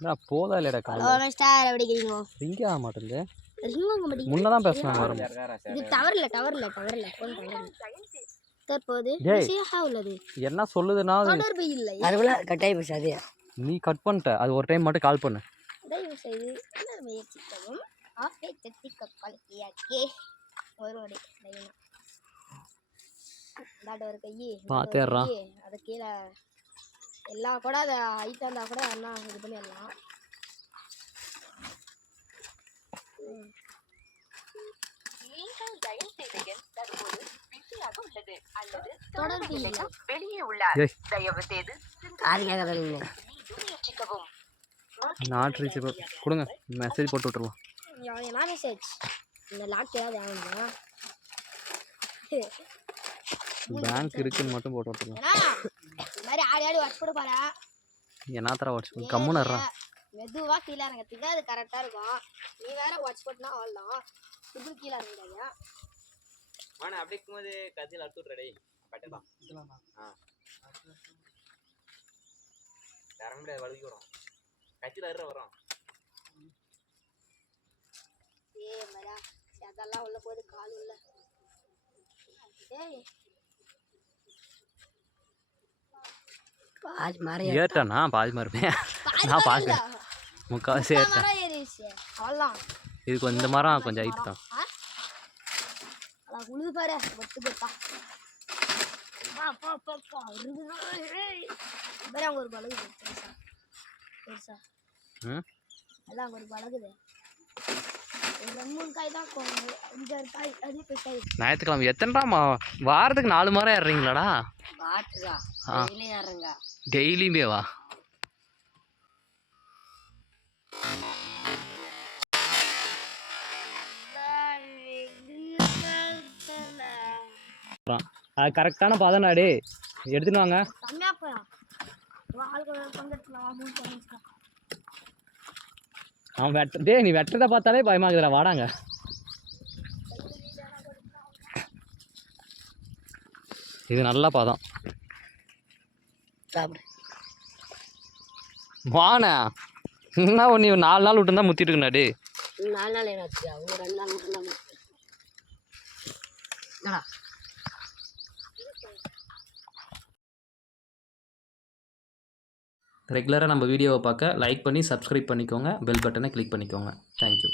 நான் போதா இல்லடா கால் ஒரு ஸ்டார் அடிக்கிறீங்க ரிங் ஆக மாட்டேங்குது ரிங்க மாட்டீங்க முன்னதான் பேசணும் வரும் இது டவர்ல ஃபோன் டவர்ல தற்போது பிஸியாக உள்ளது என்ன சொல்லுதுன்னா தொடர்பு இல்லை அதுக்குள்ள கட்டாயி பேசாதே நீ கட் பண்ணிட்ட அது ஒரு டைம் மட்டும் கால் பண்ணு தயவு செய்து என்ன முயற்சிக்கவும் ஆஃபை தட்டி கப்பால் கியாக்கே ஒருவரை தாட்ட ஒரு கையி பாத்தேறா அது கீழே எல்லாம் கூட அதை ஹைட்டாக இருந்தால் கூட எல்லாம் இது பண்ணிடலாம் நாட் ரீச் கொடுங்க மெசேஜ் போட்டு விட்டுருவோம் என்ன மெசேஜ் இந்த லாக் ஏதாவது ஆகுங்க பேங்க் இருக்குன்னு மட்டும் போட்டு விட்டுருவோம் இந்த மாதிரி ஆடி ஆடி வாட்ச் கூட பாரு என்ன தர வாட்ச் கம்முன்னு மெதுவாக கீழே இறங்கிறதுக்கு அது கரெக்டாக இருக்கும் நீ வேற வாட்ச் போட்டுனா அவ்வளோதான் இப்படி கீழே இறங்கிட்டாங்க வாணா அப்படியே இருக்கும்போது கத்தியில் அறுத்து விட்றடே பட்டதா இறங்க முடியாது வழுக்கி வரும் கத்தியில் அறுற வரும் மரா அதெல்லாம் உள்ள போது கால் உள்ள ஏட்டானா பாதி மாதிரி நான் பார்க்குறேன் முக்கால்வாசி ஏட்டேன் இது கொஞ்சம் இந்த மரம் கொஞ்சம் ஹைட் தான் உழுது பாரு ஒட்டு போட்டா அங்கே ஒரு பழகுது பெருசா அதான் அங்கே ஒரு பழகுது ஞாயிற்றுக்கிழமை எத்தனைடா வாரத்துக்கு 4 மரம் ஏறுறீங்களாடா டெய்லியுமே வா அது கரெக்டான பாதை டே எடுத்துன்னு வாங்க அவன் டே நீ வெட்டுறதை பார்த்தாலே பயமாகுதுடா வாடாங்க இது நல்ல பாதம் வாண்ணா என்ன நீ 4 நாள் விட்டு தான் முத்திட்டு இருக்குண்ணா டே 4 நாள் ஏனாச்சு அவங்க 2 நாள் மட்டும் தான் ரெகுலராக நம்ம வீடியோவை பார்க்க லைக் பண்ணி சப்ஸ்கிரைப் பண்ணிக்கோங்க பெல் பட்டனை கிளிக் பண்ணிக்கோங்க தேங்க்யூ